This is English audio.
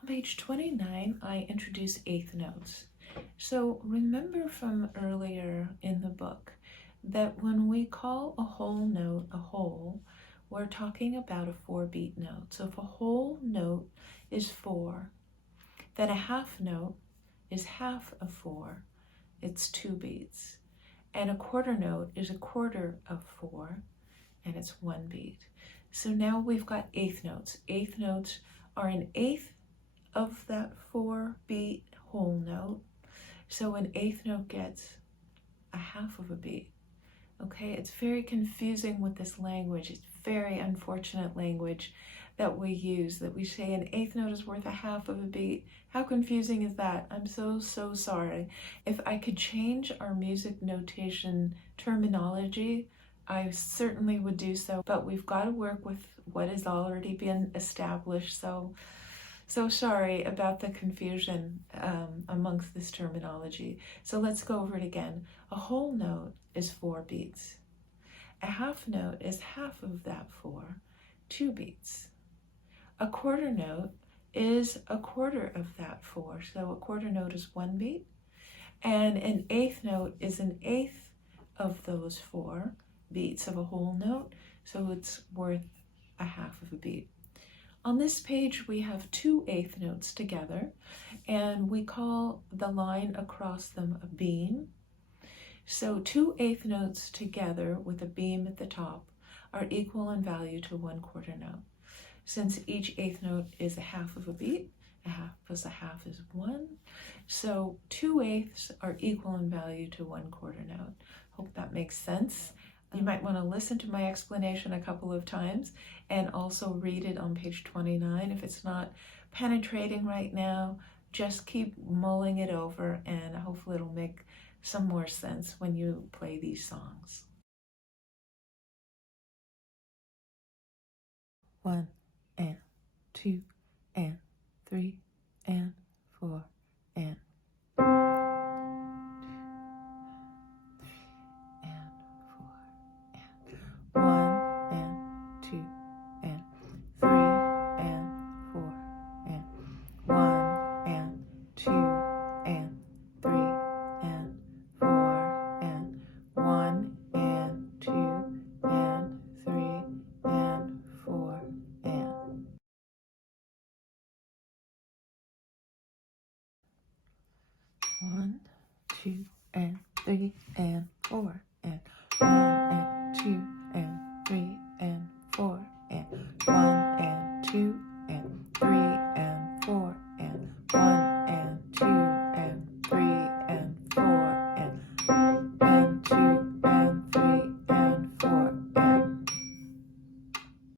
On page 29, I introduce eighth notes. So remember from earlier in the book that when we call a whole note a whole, we're talking about a 4-beat note. So if a whole note is 4, then a half note is half of 4. It's 2 beats. And a quarter note is a quarter of 4, and it's 1 beat. So now we've got eighth notes. Eighth notes are an eighth of that 4-beat whole note. So an eighth note gets a half of a beat. Okay, it's very confusing with this language. It's very unfortunate language that we use, that we say an eighth note is worth a half of a beat. How confusing is that? I'm so sorry. If I could change our music notation terminology, I certainly would do so, but we've got to work with what has already been established. So sorry about the confusion amongst this terminology. So let's go over it again. A whole note is 4 beats. A half note is half of that 4, 2 beats. A quarter note is a quarter of that 4, so a quarter note is 1 beat. And an eighth note is an eighth of those 4 beats of a whole note, so it's worth a half of a beat. On this page, we have 2 eighth notes together, and we call the line across them a beam. So 2 eighth notes together with a beam at the top are equal in value to 1 quarter note. Since each eighth note is a half of a beat, a half plus a half is 1. So 2 eighths are equal in value to 1 quarter note. Hope that makes sense. You might want to listen to my explanation a couple of times and also read it on page 29. If it's not penetrating right now, just keep mulling it over and hopefully it'll make some more sense when you play these songs. 1 and 2 and 3 and 4 and 1 and 2 and 3 and 4 and 1 and 2 and 3 and 4 and 1 and 2 and 3 and 4 and 1, 2 and 3 and 4 and 1